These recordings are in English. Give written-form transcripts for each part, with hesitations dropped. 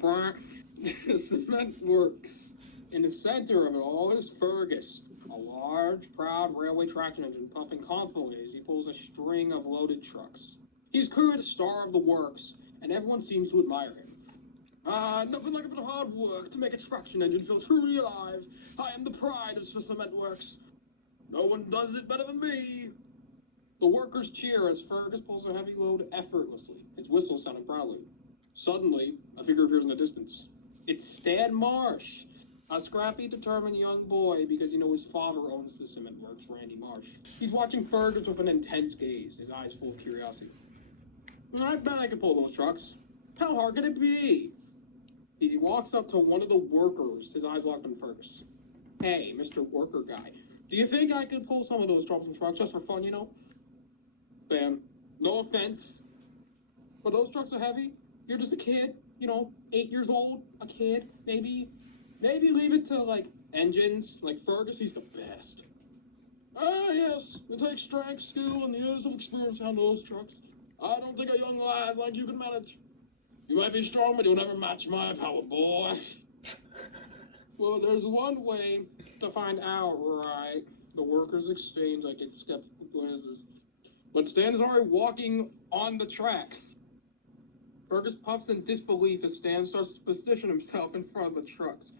brah. The cement works. In the center of it all is Fergus, a large, proud railway traction engine puffing confidently as he pulls a string of loaded trucks. He's clearly the star of the works, and everyone seems to admire him. Nothing like a bit of hard work to make a traction engine feel truly alive. I am the pride of the cement works. No one does it better than me. The workers cheer as Fergus pulls a heavy load effortlessly, his whistle sounding proudly. Suddenly, a figure appears in the distance. It's Stan Marsh, a scrappy, determined young boy because his father owns the cement works, Randy Marsh. He's watching Fergus with an intense gaze, his eyes full of curiosity. I bet I could pull those trucks. How hard can it be? He walks up to one of the workers, his eyes locked on Fergus. Hey, Mr. Worker Guy, do you think I could pull some of those troublesome trucks just for fun, Bam. No offense, but those trucks are heavy. You're just a kid, 8 years old, a kid, maybe leave it to, engines, like Fergus, he's the best. Yes, it takes strength, skill, and years of experience to handle those trucks. I don't think a young lad like you can manage. You might be strong, but you'll never match my power, boy. Well, there's one way to find out, right? The workers exchange, get skeptical glances. But Stan is already walking on the tracks. Fergus puffs in disbelief as Stan starts to position himself in front of the trucks.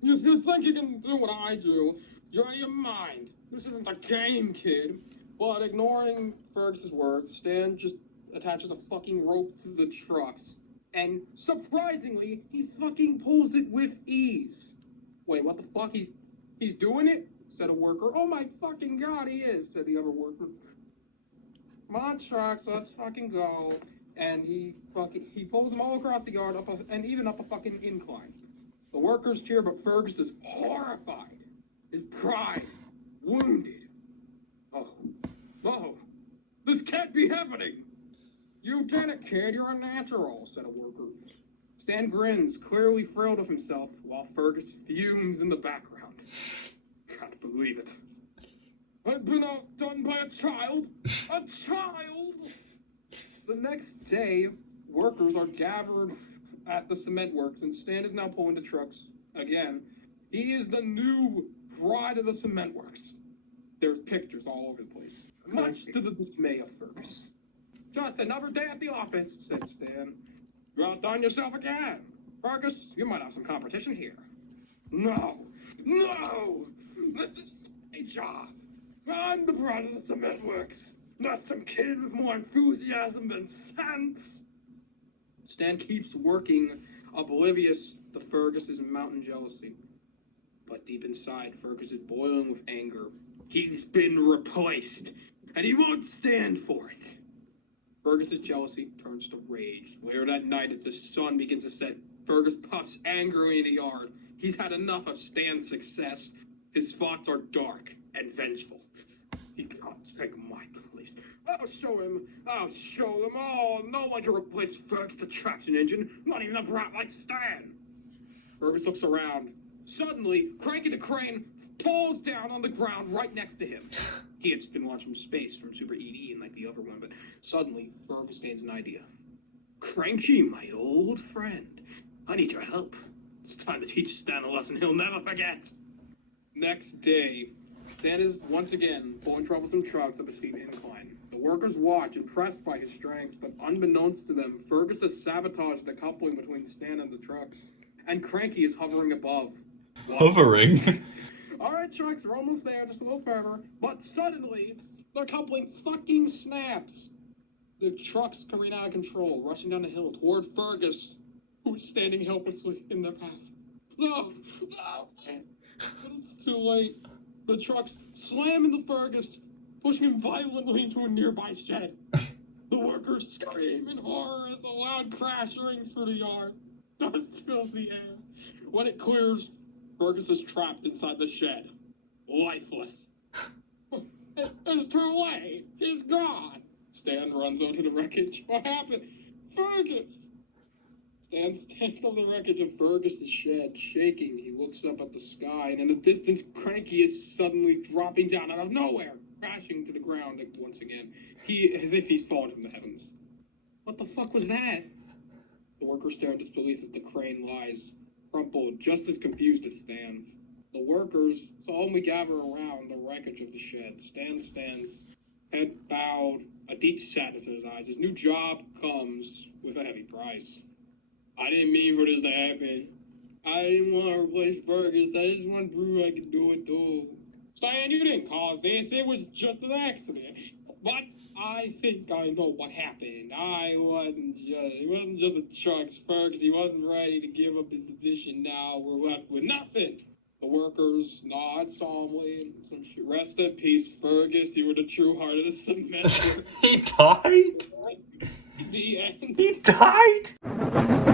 You think you can do what I do? You're out of your mind. This isn't a game, kid. But ignoring Fergus's words, Stan just attaches a fucking rope to the trucks. And surprisingly, he fucking pulls it with ease. Wait, what the fuck? He's doing it? Said a worker. Oh my fucking god, he is, said the other worker. Come on, trucks, let's fucking go. And he pulls them all across the yard and even up a fucking incline. The workers cheer, but Fergus is horrified. His pride wounded. Oh, this can't be happening. You did it, kid, you're a natural, said a worker. Stan grins, clearly thrilled with himself, while Fergus fumes in the background. Can't believe it. I've been outdone by a child? A child? The next day, workers are gathered at the cement works, and Stan is now pulling the trucks again. He is the new pride of the cement works. There's pictures all over the place, much to the dismay of Fergus. Just another day at the office, said Stan. You outdone yourself again. Fergus, you might have some competition here. No! This is a job. I'm the pride of the cement works. Not some kid with more enthusiasm than sense. Stan keeps working, oblivious to Fergus's mountain jealousy. But deep inside, Fergus is boiling with anger. He's been replaced, and he won't stand for it. Fergus's jealousy turns to rage. Later that night, as the sun begins to set, Fergus puffs angrily in the yard. He's had enough of Stan's success. His thoughts are dark and vengeful. He can't take my place. I'll show them all. No one can replace Fergus' the traction engine, not even a brat like Stan. Fergus looks around. Suddenly, Cranky the Crane falls down on the ground right next to him. He had been watching space from Super ED like the other one, but suddenly, Fergus gains an idea. Cranky, my old friend, I need your help. It's time to teach Stan a lesson he'll never forget. Next day, Stan is once again pulling troublesome trucks up a steep incline. The workers watch, impressed by his strength, but unbeknownst to them, Fergus has sabotaged the coupling between Stan and the trucks. And Cranky is hovering above. Hovering? Alright, trucks, we're almost there, just a little further. But suddenly, the coupling fucking snaps. The trucks careen out of control, rushing down the hill toward Fergus, who is standing helplessly in their path. No! But it's too late. The trucks slam into Fergus, pushing him violently into a nearby shed. The workers scream in horror as the loud crash rings through the yard. Dust fills the air. When it clears, Fergus is trapped inside the shed, lifeless. It's too late. He's gone. Stan runs over to the wreckage. What happened? Fergus! Stan stands on the wreckage of Fergus' shed, shaking. He looks up at the sky, and in the distance, Cranky is suddenly dropping down out of nowhere, crashing to the ground once again. As if he's fallen from the heavens. What the fuck was that? The workers stare in disbelief as the crane lies, crumpled, just as confused as Stan. The workers solemnly gather around the wreckage of the shed. Stan stands, head bowed, a deep sadness in his eyes. His new job comes with a heavy price. I didn't mean for this to happen. I didn't want to replace Fergus. I just want to prove I can do it too. Stan, you didn't cause this. It was just an accident. But I think I know what happened. It wasn't just a truck's Fergus. He wasn't ready to give up his position. Now we're left with nothing. The workers nod solemnly and rest in peace, Fergus. You were the true heart of the semester. He died? The end. He died?